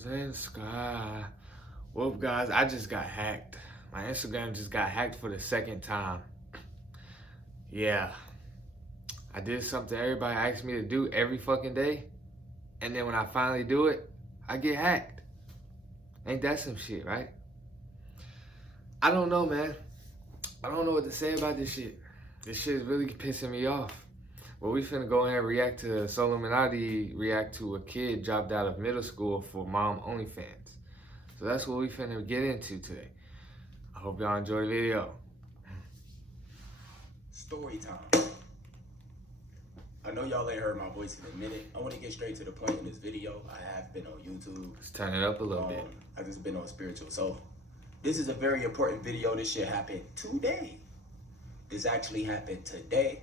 Stars in the sky. Well, guys, I just got hacked. My Instagram just got hacked for the second time. Yeah, I did something everybody asks me to do every fucking day, and then when I finally do it, I get hacked. Ain't that some shit, right? I don't know, man. I don't know what to say about this shit. This shit is really pissing me off. Well, we finna go ahead and react to SoLLUMINATI react to a kid dropped out of middle school for mom OnlyFans. So that's what we finna get into today. I hope y'all enjoy the video. Story time. I know y'all ain't heard my voice in a minute. I want to get straight to the point in this video. I have been on YouTube. Let's turn it up a little bit. I just been on spiritual. So this is a very important video. This shit happened today. This actually happened today.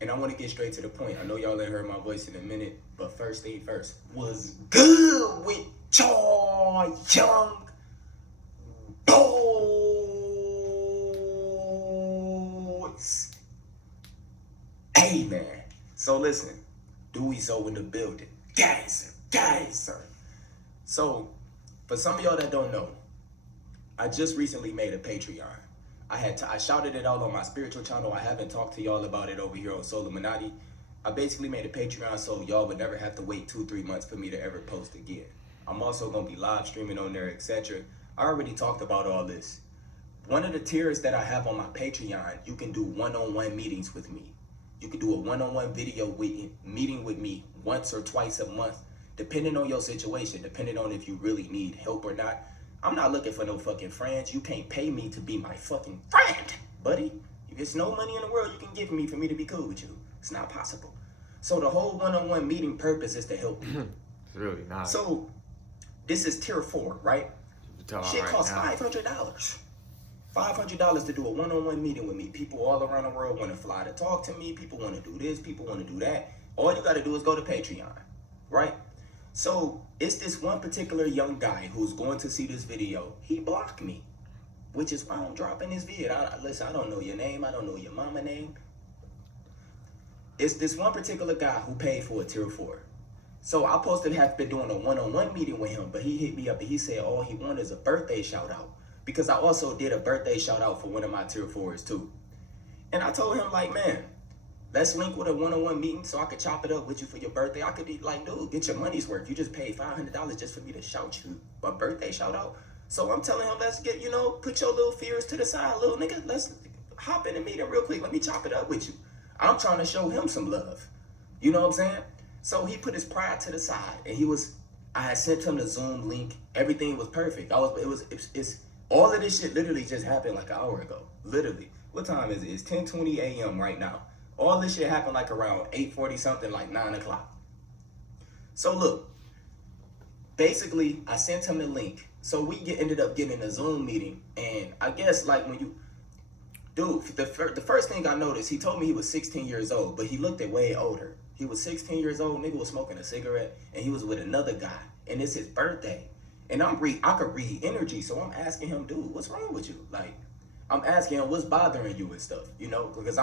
And I want to get straight to the point. I know y'all ain't heard my voice in a minute, but first thing first. What's good with y'all young boys? Hey man, so listen, Dewey So in the building. Guys. So, for some of y'all that don't know, I just recently made a Patreon. I shouted it out on my spiritual channel. I haven't talked to y'all about it over here on SoLLUMINATI. I basically made a Patreon so y'all would never have to wait 2-3 months for me to ever post again. I'm also gonna be live streaming on there, etc. I already talked about all this. One of the tiers that I have on my Patreon, you can do one-on-one meetings with me. You can do a one-on-one video meeting with me once or twice a month, depending on your situation, depending on if you really need help or not. I'm not looking for no fucking friends. You can't pay me to be my fucking friend, buddy. There's no money in the world you can give me for me to be cool with you. It's not possible. So the whole one-on-one meeting purpose is to help you. It's really not. So this is tier 4, right? Shit costs $500. $500 to do a one-on-one meeting with me. People all around the world want to fly to talk to me. People want to do this. People want to do that. All you got to do is go to Patreon, right? So it's this one particular young guy who's going to see this video. He blocked me, which is why I'm dropping this video. Listen, I don't know your name. I don't know your mama name. It's this one particular guy who paid for a tier 4. So I supposed to have been doing a one-on-one meeting with him, but he hit me up and he said all he wanted is a birthday shout out. Because I also did a birthday shout out for one of my tier 4s too. And I told him like, man, let's link with a one-on-one meeting so I could chop it up with you for your birthday. I could be like, dude, get your money's worth. You just paid $500 just for me to shout you a birthday shout out. So I'm telling him, let's get, put your little fears to the side, little nigga. Let's hop in the meeting real quick. Let me chop it up with you. I'm trying to show him some love. You know what I'm saying? So he put his pride to the side and I had sent him the Zoom link. Everything was perfect. It's all of this shit literally just happened like an hour ago. Literally. What time is it? It's 10:20 a.m. right now. All this shit happened like around 8:40 something, like 9 o'clock. So look, basically I sent him the link. So we ended up getting a Zoom meeting. And I guess like when you, dude, the first thing I noticed, he told me he was 16 years old, but he looked at way older. He was 16 years old, nigga was smoking a cigarette, and he was with another guy, and it's his birthday. And I could read energy, so I'm asking him, dude, what's wrong with you? Like, I'm asking him what's bothering you and stuff, because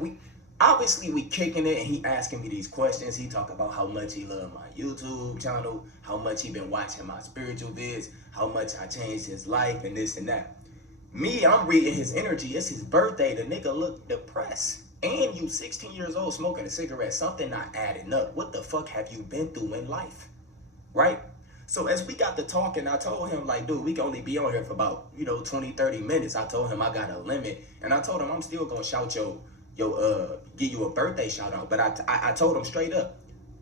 we kicking it, and he asking me these questions. He talk about how much he loved my YouTube channel, how much he been watching my spiritual vids, how much I changed his life, and this and that. Me, I'm reading his energy. It's his birthday. The nigga look depressed. And you 16 years old smoking a cigarette, something not adding up. What the fuck have you been through in life? Right? So as we got to talking, I told him like, dude, we can only be on here for about, 20-30 minutes. I told him I got a limit. And I told him I'm still gonna shout give you a birthday shout out. But I told him straight up,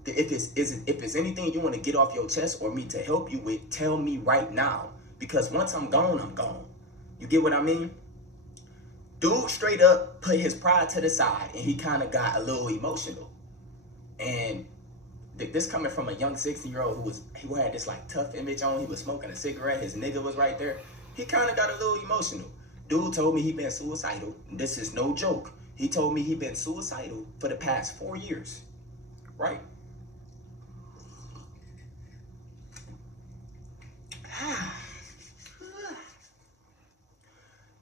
if it's anything you want to get off your chest or me to help you with, tell me right now. Because once I'm gone, I'm gone. You get what I mean? Dude straight up put his pride to the side and he kind of got a little emotional. And this coming from a young 16-year-old who had this like tough image on. He was smoking a cigarette. His nigga was right there. He kind of got a little emotional. Dude told me he been suicidal. This is no joke. He told me he been suicidal for the past 4 years. Right?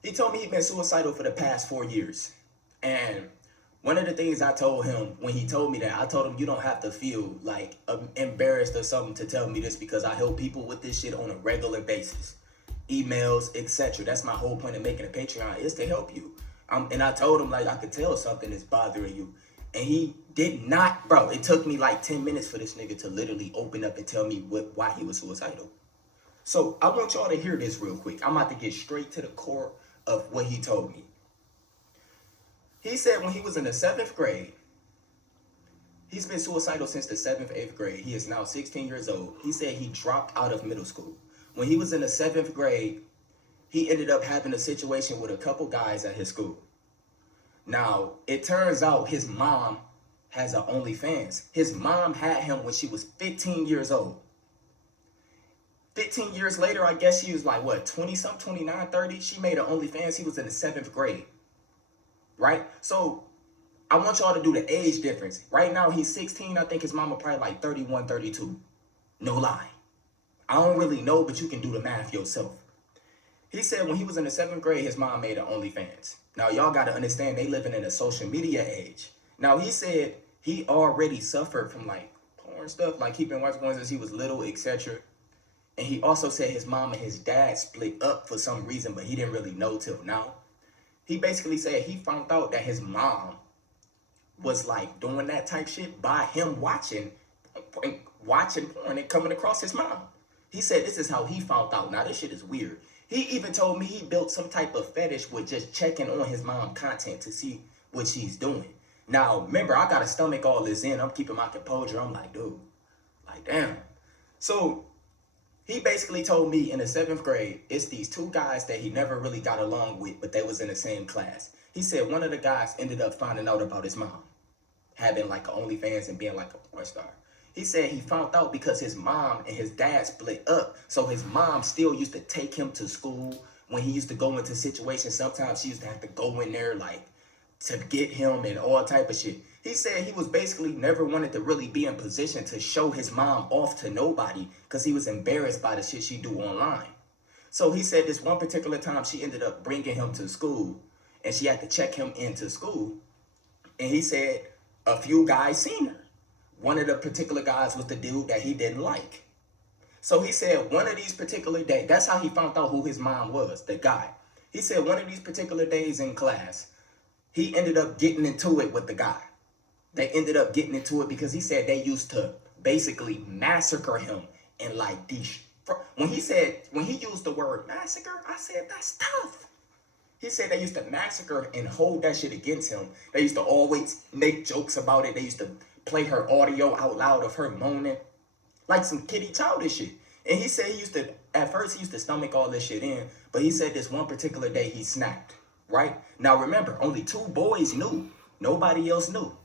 He told me he'd been suicidal for the past 4 years. And One of the things I told him when he told me that, I told him, you don't have to feel like embarrassed or something to tell me this, because I help people with this shit on a regular basis. Emails, etc. That's my whole point of making a Patreon, is to help you. And I told him, like, I could tell something is bothering you. And he did not, bro. It took me like 10 minutes for this nigga to literally open up and tell me why he was suicidal. So I want y'all to hear this real quick. I'm about to get straight to the core of what he told me. He said when he was in the 7th grade, he's been suicidal since the 7th, 8th grade. He is now 16 years old. He said he dropped out of middle school. When he was in the 7th grade, he ended up having a situation with a couple guys at his school. Now, it turns out his mom has an OnlyFans. His mom had him when she was 15 years old. 15 years later, I guess she was like, what, 20-something, 29, 30? She made an OnlyFans. He was in the 7th grade. Right? So I want y'all to do the age difference. Right now, he's 16. I think his mama probably like 31, 32. No lie. I don't really know, but you can do the math yourself. He said when he was in the 7th grade, his mom made an OnlyFans. Now, y'all got to understand, they living in a social media age. Now, he said he already suffered from like porn stuff, like he been watching porn since he was little, etc. And he also said his mom and his dad split up for some reason, but he didn't really know till now. He basically said he found out that his mom was like doing that type shit by him watching porn and coming across his mom. He said this is how he found out. Now, this shit is weird. He even told me he built some type of fetish with just checking on his mom content to see what she's doing. Now, remember, I got to stomach all this in. I'm keeping my composure. I'm like, dude, like, damn. So he basically told me in the 7th grade, it's these two guys that he never really got along with, but they was in the same class. He said one of the guys ended up finding out about his mom having like an OnlyFans and being like a porn star. He said he found out because his mom and his dad split up. So his mom still used to take him to school. When he used to go into situations, sometimes she used to have to go in there like to get him and all type of shit. He said he was basically never wanted to really be in position to show his mom off to nobody because he was embarrassed by the shit she do online. So he said this one particular time she ended up bringing him to school and she had to check him into school. And he said a few guys seen her. One of the particular guys was the dude that he didn't like. So he said one of these particular days, that's how he found out who his mom was, the guy. He said one of these particular days in class, he ended up getting into it with the guy. They ended up getting into it because he said they used to basically massacre him and like when he used the word massacre, I said that's tough. He said they used to massacre and hold that shit against him. They used to always make jokes about it. They used to play her audio out loud of her moaning, like some kiddie childish shit. And he said at first he used to stomach all this shit in, but he said this one particular day he snapped, right? Now remember, only 2 boys knew. Nobody else knew.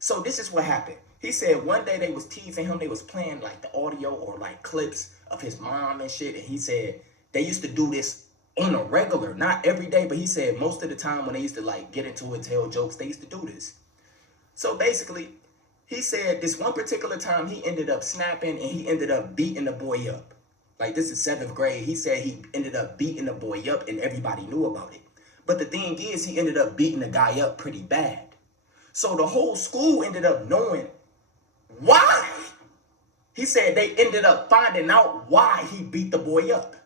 So this is what happened. He said one day they was teasing him. They was playing like the audio or like clips of his mom and shit. And he said they used to do this on a regular, not every day, but he said most of the time when they used to like get into it, tell jokes, they used to do this. So basically, he said this one particular time he ended up snapping and he ended up beating the boy up. Like this is 7th grade. He said he ended up beating the boy up and everybody knew about it. But the thing is, he ended up beating the guy up pretty bad. So the whole school ended up knowing why. He said they ended up finding out why he beat the boy up.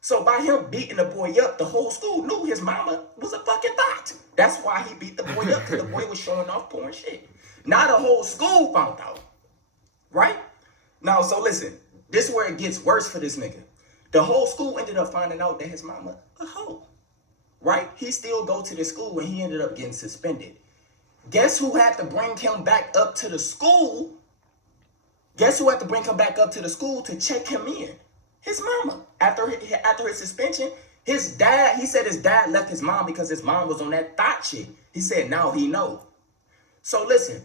So by him beating the boy up, the whole school knew his mama was a fucking thot. That's why he beat the boy up, because the boy was showing off porn shit. Now the whole school found out, right? Now, so listen, this is where it gets worse for this nigga. The whole school ended up finding out that his mama a hoe, right? He still go to the school and he ended up getting suspended. Guess who had to bring him back up to the school? Guess who had to bring him back up to the school to check him in? His mama. After his suspension, his dad, he said his dad left his mom because his mom was on that thought shit. He said now he know. So listen,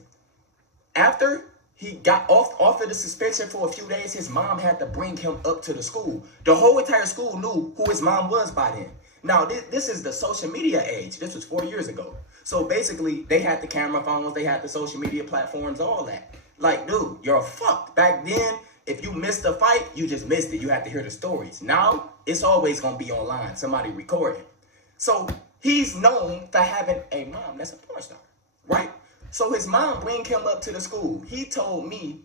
after he got off of the suspension for a few days, his mom had to bring him up to the school. The whole entire school knew who his mom was by then. Now, this is the social media age. This was 4 years ago. So basically, they had the camera phones, they had the social media platforms, all that. Like, dude, you're fucked. Back then, if you missed a fight, you just missed it. You had to hear the stories. Now, it's always going to be online, somebody recording. So he's known for having a mom that's a porn star, right? So his mom bring him up to the school. He told me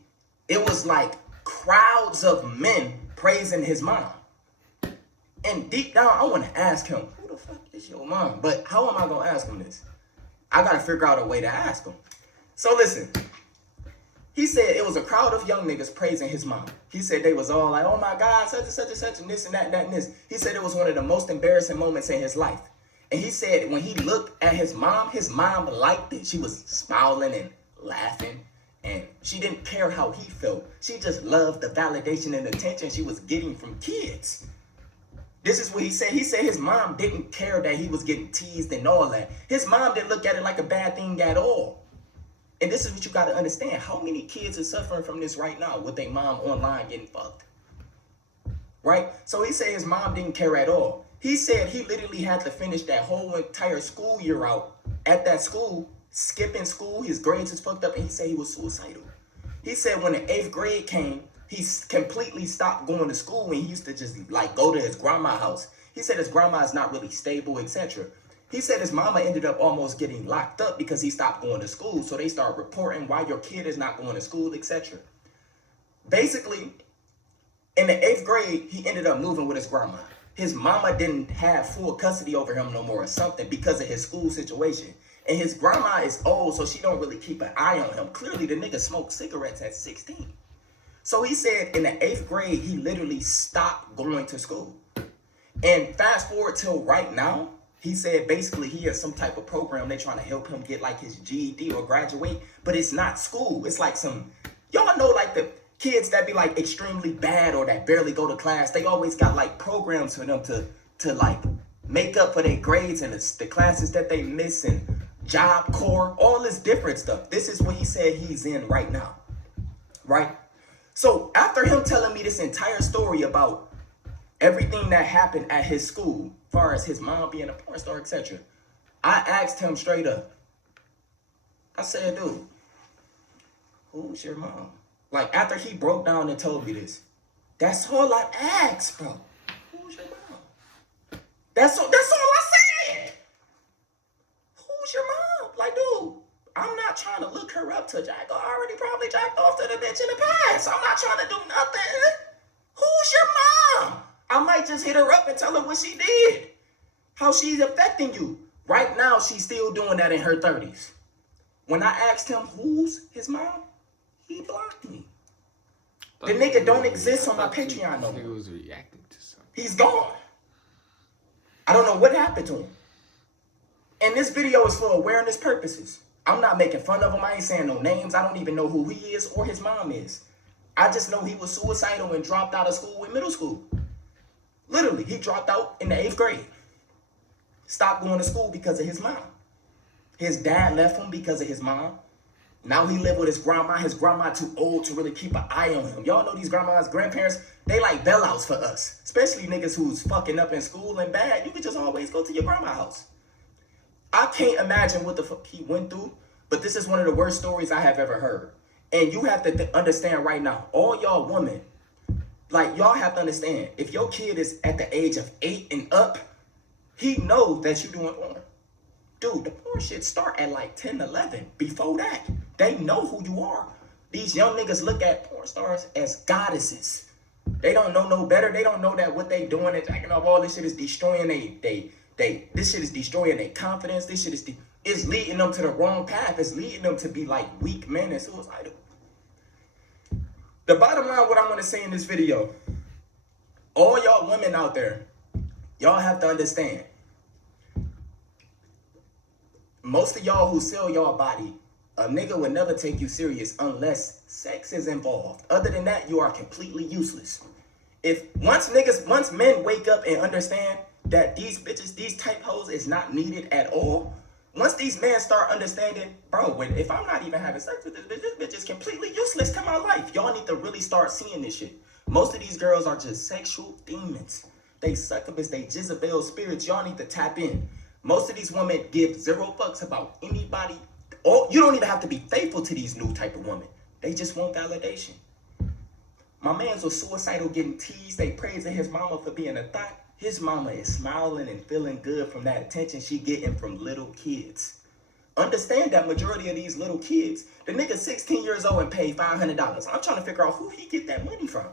it was like crowds of men praising his mom. And deep down, I want to ask him, who the fuck is your mom? But how am I going to ask him this? I got to figure out a way to ask him. So listen, he said it was a crowd of young niggas praising his mom. He said they was all like, oh my God, such and such and such and this and that and that and this. He said it was one of the most embarrassing moments in his life. And he said when he looked at his mom liked it. She was smiling and laughing. And she didn't care how he felt. She just loved the validation and attention she was getting from kids. This is what he said. He said his mom didn't care that he was getting teased and all that. His mom didn't look at it like a bad thing at all. And this is what you got to understand. How many kids are suffering from this right now with their mom online getting fucked? Right? So he said his mom didn't care at all. He said he literally had to finish that whole entire school year out at that school, skipping school. His grades was fucked up, and he said he was suicidal. He said when the 8th grade came, he completely stopped going to school, and he used to just like go to his grandma's house. He said his grandma is not really stable, etc. He said his mama ended up almost getting locked up because he stopped going to school. So they start reporting why your kid is not going to school, etc. Basically, in the 8th grade, he ended up moving with his grandma. His mama didn't have full custody over him no more or something because of his school situation. And his grandma is old, so she don't really keep an eye on him. Clearly, the nigga smoked cigarettes at 16. So he said in the 8th grade, he literally stopped going to school. And fast forward till right now, he said basically he has some type of program. They're trying to help him get like his GED or graduate, but it's not school. It's like some, y'all know like the kids that be like extremely bad or that barely go to class. They always got like programs for them to like make up for their grades and the classes that they miss and Job Corps, all this different stuff. This is what he said he's in right now, right? So after him telling me this entire story about everything that happened at his school, as far as his mom being a porn star, etc., I asked him straight up. I said, dude, who's your mom? Like after he broke down and told me this, that's all I asked, bro. Who's your mom? That's all I said. Who's your mom? Like, dude, I'm not trying to look her up to jack. I already probably jacked off to the bitch in the past. I'm not trying to do nothing. Who's your mom? I might just hit her up and tell her what she did. How she's affecting you. Right now, she's still doing that in her 30s. When I asked him who's his mom, he blocked me. The nigga don't exist on my Patreon no more. Nigga was reacting to something. He's gone. I don't know what happened to him. And this video is for awareness purposes. I'm not making fun of him. I ain't saying no names. I don't even know who he is or his mom is. I just know he was suicidal and dropped out of school in middle school. Literally, he dropped out in the 8th grade. Stopped going to school because of his mom. His dad left him because of his mom. Now he live with his grandma. His grandma too old to really keep an eye on him. Y'all know these grandmas, grandparents, they like bailouts for us. Especially niggas who's fucking up in school and bad. You could just always go to your grandma's house. I can't imagine what the fuck he went through, but this is one of the worst stories I have ever heard. And you have to understand right now, all y'all women, like y'all have to understand, if your kid is at the age of 8 and up, he knows that you doing porn. Dude, the porn shit start at like 10, 11. Before that, they know who you are. These young niggas look at porn stars as goddesses. They don't know no better. They don't know that what they doing and jacking off all this shit is destroying this shit is destroying their confidence. This shit is leading them to the wrong path. It's leading them to be like weak men and suicidal. The bottom line, what I want to say in this video, all y'all women out there, y'all have to understand. Most of y'all who sell y'all body, a nigga would never take you serious unless sex is involved. Other than that, you are completely useless. Once men wake up and understand that these bitches, these type hoes is not needed at all. Once these men start understanding, bro, if I'm not even having sex with this bitch is completely useless to my life. Y'all need to really start seeing this shit. Most of these girls are just sexual demons. They succubus, they Jezebel spirits. Y'all need to tap in. Most of these women give 0 fucks about anybody. Or you don't even have to be faithful to these new type of women. They just want validation. My man's was suicidal, getting teased. They praising his mama for being a thot. His mama is smiling and feeling good from that attention she getting from little kids. Understand that majority of these little kids, the nigga 16 years old and paid $500. I'm trying to figure out who he get that money from.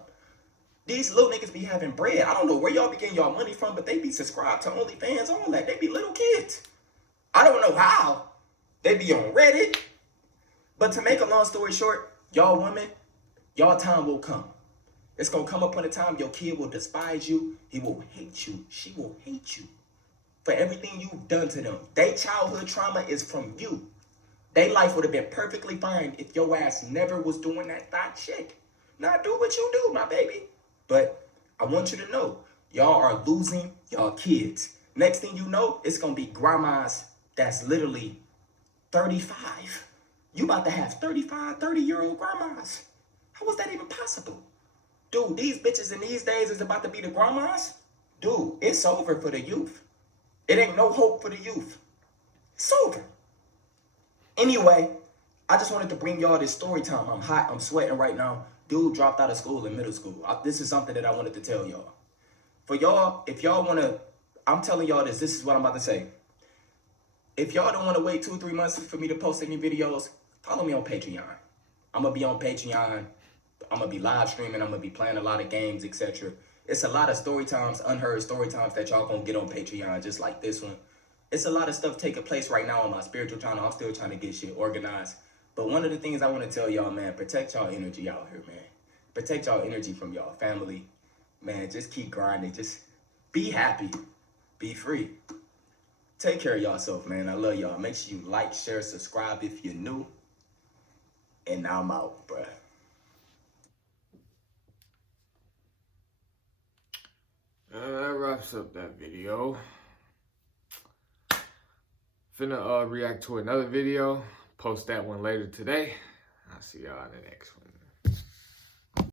These little niggas be having bread. I don't know where y'all be getting y'all money from, but they be subscribed to OnlyFans, all that. They be little kids. I don't know how. They be on Reddit. But to make a long story short, y'all women, y'all time will come. It's going to come upon a time your kid will despise you. He will hate you. She will hate you for everything you've done to them. Their childhood trauma is from you. Their life would have been perfectly fine if your ass never was doing that thought shit. Now do what you do, my baby. But I want you to know, y'all are losing y'all kids. Next thing you know, it's going to be grandmas that's literally 35. You about to have 35, 30-year-old grandmas. How was that even possible? Dude, these bitches in these days is about to be the grandmas. Dude, it's over for the youth. It ain't no hope for the youth. It's over. Anyway, I just wanted to bring y'all this story time. I'm hot. I'm sweating right now. Dude dropped out of school in middle school. This is something that I wanted to tell y'all. For y'all, if y'all want to, I'm telling y'all this. This is what I'm about to say. If y'all don't want to wait 2 or 3 months for me to post any videos, follow me on Patreon. I'm going to be on Patreon. I'm going to be live streaming. I'm going to be playing a lot of games, etc. It's a lot of story times, unheard story times that y'all going to get on Patreon, just like this one. It's a lot of stuff taking place right now on my spiritual channel. I'm still trying to get shit organized. But one of the things I want to tell y'all, man, protect y'all energy out here, man. Protect y'all energy from y'all family. Man, just keep grinding. Just be happy. Be free. Take care of yourself, man. I love y'all. Make sure you like, share, subscribe if you're new. And I'm out, bruh. That wraps up that video. Finna react to another video. Post that one later today. I'll see y'all in the next one.